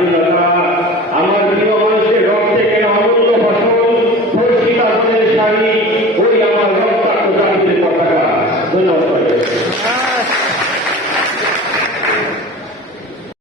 Gracias.